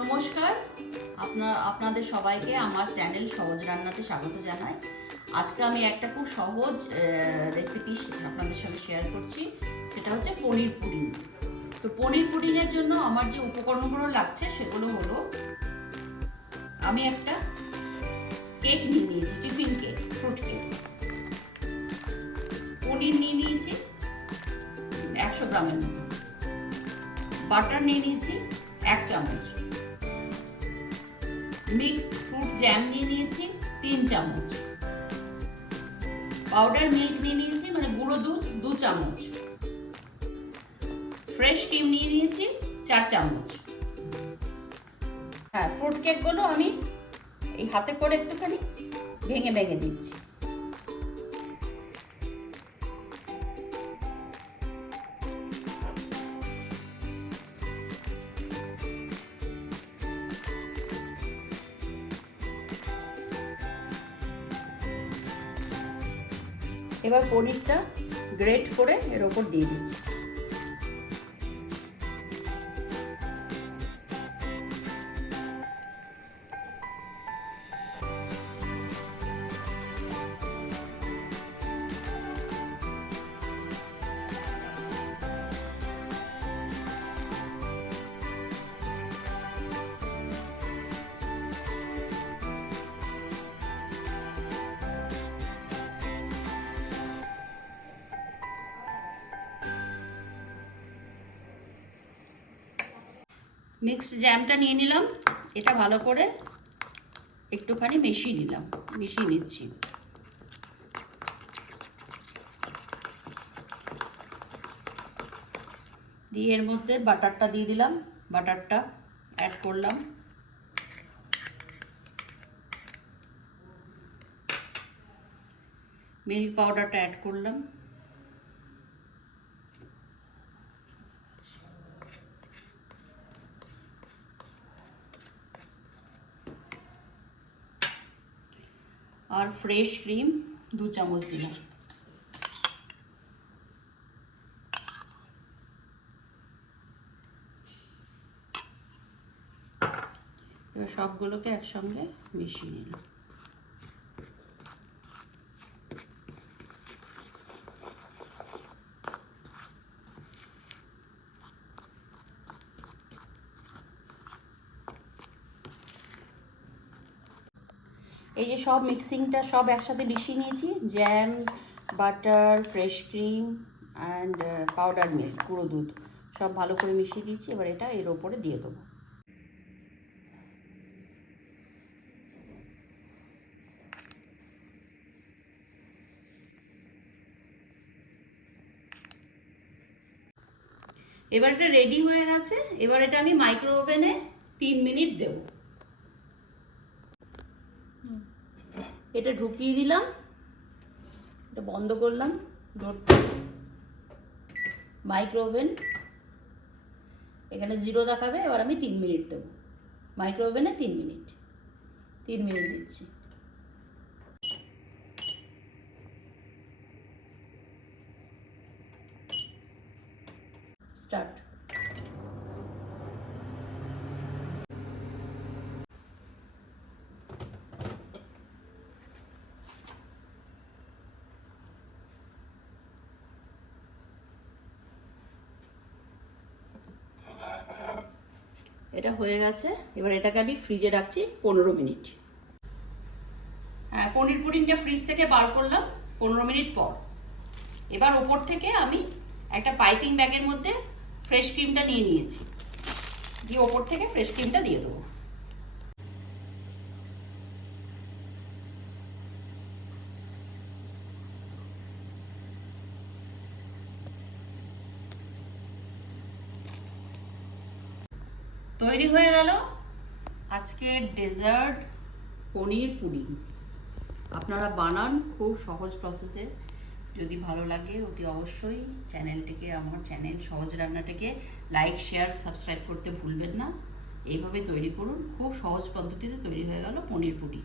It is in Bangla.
নমস্কার, আপনাদের সবাইকে আমার চ্যানেল সহজ রান্নাতে স্বাগত জানাই। আজকে আমি একটা খুব সহজ রেসিপি আপনাদের সঙ্গে শেয়ার করছি, সেটা হচ্ছে পনির পুডিং। তো পনির পুডিংয়ের জন্য আমার যে উপকরণগুলো লাগছে সেগুলো হলো, আমি একটা কেক নিয়ে নিয়েছি, টিফিন কেক, ফ্রুট কেক। পনির নিয়ে নিয়েছি 100 গ্রামের মতো, বাটার নিয়ে নিয়েছি 1 চামচ, মিক্সড ফ্রুট জ্যাম নিয়ে নিয়েছি 3 চামচ, পাউডার মিল্ক নিয়ে নিয়েছি মানে গুঁড়ো দুধ 2 চামচ, ফ্রেশ ক্রিম নিয়ে নিয়েছি 4 চামচ। হ্যাঁ, ফ্রুট কেকগুলো আমি এই হাতে করে একটুখানি ভেঙে ভেঙে দিচ্ছি। এবার পনিরটা গ্রেট করে এর ওপর দিয়ে দিচ্ছি। মিক্সড জ্যামটা নিয়ে নিলাম, এটা ভালো করে একটুখানি মিশিয়ে নিচ্ছি। দিয়ে এর মধ্যে বাটারটা দিয়ে দিলাম, বাটারটা অ্যাড করলাম, মিল্ক পাউডারটা অ্যাড করলাম, আর ফ্রেশ ক্রিম 2 চামচ দিলাম। এবার সবগুলোকে একসঙ্গে মিশিয়ে নিলাম। এই যে সব মিক্সিংটা সব একসাথে মিশিয়ে নিয়েছি, jam, butter, fresh cream and powder milk, গুঁড়ো দুধ সব ভালো করে মিশিয়ে দিয়েছি। এবার এটা এর ওপরে দিয়ে দেবো। এবার এটা রেডি হয়ে গেছে। এবার এটা আমি মাইক্রো ওভেনে 3 মিনিট দেব। এটা ঢুকিয়ে দিলাম, এটা বন্ধ করলাম, মাইক্রো ওভেন এখানে 0 দেখাবে। এবার আমি 3 মিনিট দেবো মাইক্রো ওভেনে, 3 মিনিট দিচ্ছি। স্টার্ট। এটা হয়ে গেছে। এবার এটাকে আমি ফ্রিজে রাখছি 15 মিনিট। হ্যাঁ, পনির পুডিংটা ফ্রিজ থেকে বার করলাম 15 মিনিট পর। এবার ওপর থেকে আমি একটা পাইপিং ব্যাগের মধ্যে ফ্রেশ ক্রিমটা নিয়ে নিয়েছি, দিয়ে ওপর থেকে ফ্রেশ ক্রিমটা দিয়ে দেবো। তৈরি হয়ে গেল আজকের ডেজার্ট পনির পুডিং। আপনারা বানান, খুব সহজ প্রসেসে। যদি ভালো লাগে অতি অবশ্যই আমার চ্যানেল সহজ রান্নাটাকে লাইক, শেয়ার, সাবস্ক্রাইব করতে ভুলবেন না। এইভাবে তৈরি করুন, খুব সহজ পদ্ধতিতে তৈরি হয়ে গেল পনির পুডিং।